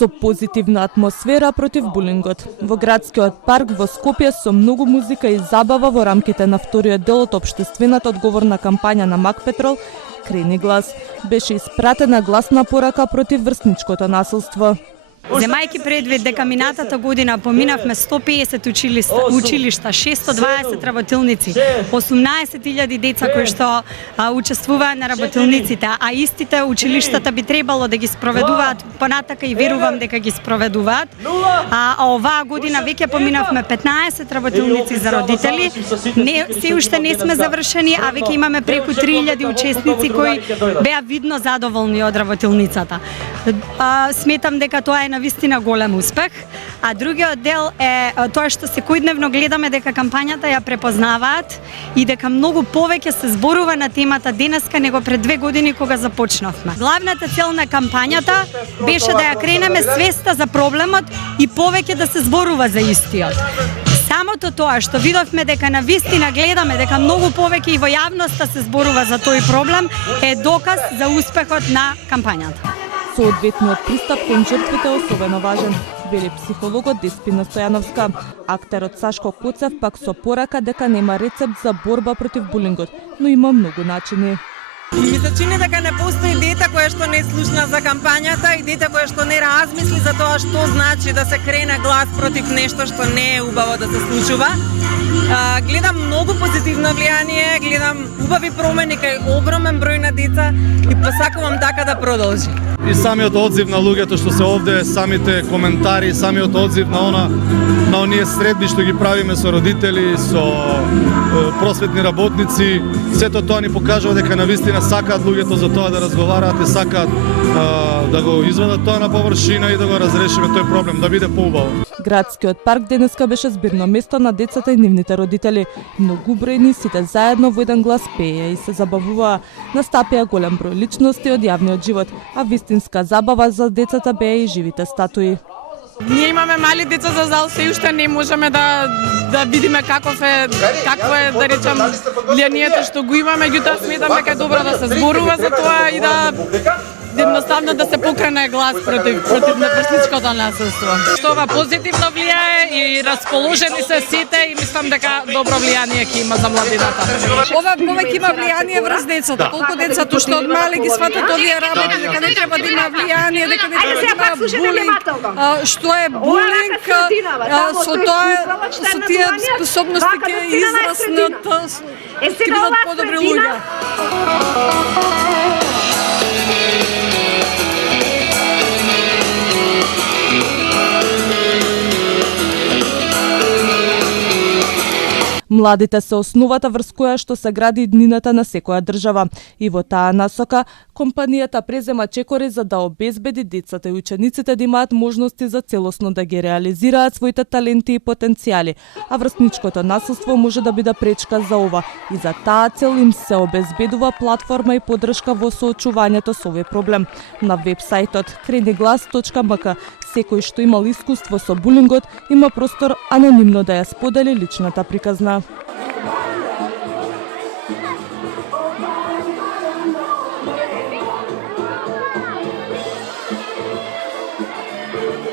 со позитивна атмосфера против булингот. Во градскиот парк во Скопје со многу музика и забава во рамките на вториот дел од општествената одговорна кампања на Макпетрол "Крени глас" беше испратена гласна порака против врсничкото насилство. Земајќи предвид дека минатата година поминавме 150 училишта, 620 работилници, 18.000 деца кои што учествуваат на работилниците, а истите училиштата би требало да ги спроведуваат понатака и верувам дека ги спроведуваат. А оваа година веќе поминавме 15 работилници за родители. Се уште не сме завршени, а веќе имаме преку 3000 учесници кои беа видно задоволни од работилницата. Сметам дека тоа е навистина голем успех, а другиот дел е тоа што секојдневно гледаме дека кампањата ја препознаваат и дека многу повеќе се зборува на темата денеска него пред 2 години кога започнавме. Главната цел на кампањата беше да ја кренеме свеста за проблемот и повеќе да се зборува за истиот. Самото тоа што видовме дека навистина гледаме дека многу повеќе и во јавноста се зборува за тој проблем е доказ за успехот на кампањата. Соодветниот пристап кон жртвите е особено важен, вели психологот Деспина Стојановска. Актерот Сашко Коцев пак со порака дека нема рецепт за борба против булингот, но има многу начини. Ми се чини дека не постои дете кое што не слушна за кампањата и дете кое што не размисли за тоа што значи да се крене глас против нешто што не е убаво да се случува. Гледам многу позитивно влијание, гледам убави промени кај огромен број на деца и посакувам така да продолжи. И самиот одзив на луѓето што се овде, самите коментари, самиот одзив на оние средби што ги правиме со родители, со просветни работници, сето тоа ни покажува дека навистина сакаат луѓето за тоа да разговараат и сакаат да го извадат тоа на површина и да го разрешиме тој проблем, да биде поубаво. Градскиот парк денеска беше збирно место на децата и нивните родители. Многу бројни сите заедно во еден глас пееја и се забавуваа. Настапија голем број личности од јавниот живот, а вистинска забава за децата беа и живите статуи. Ние имаме мали деца, за жал се уште не можеме да видиме какво е да речем влијанието што го имаме, меѓутоа сметам дека е добро да се зборува за тоа и да едноставно да се покрене глас против врсничкото насилство. Што ова позитивно влијае и расположени се сите и мислам дека добро влијание ќе има за младината. Ова повеќе има влијание врз децата. Колку децата што од мали ги сватат овие работи, дека не треба да има влијание, дека не треба да има булинг. Што е булинг? Со тоа, со тие способности ќе израснат, ќе бидат подобри луѓе. Младите се основата врз која што се гради иднината на секоја држава. И во таа насока, компанијата презема чекори за да обезбеди децата и учениците да имаат можности за целосно да ги реализираат своите таленти и потенцијали, а врсничкото насилство може да биде пречка за ова. И за таа цел им се обезбедува платформа и поддршка во соочувањето со овој проблем. На вебсајтот kreniglas.mk секој што имал искуство со булингот има простор анонимно да ја сподели личната приказна.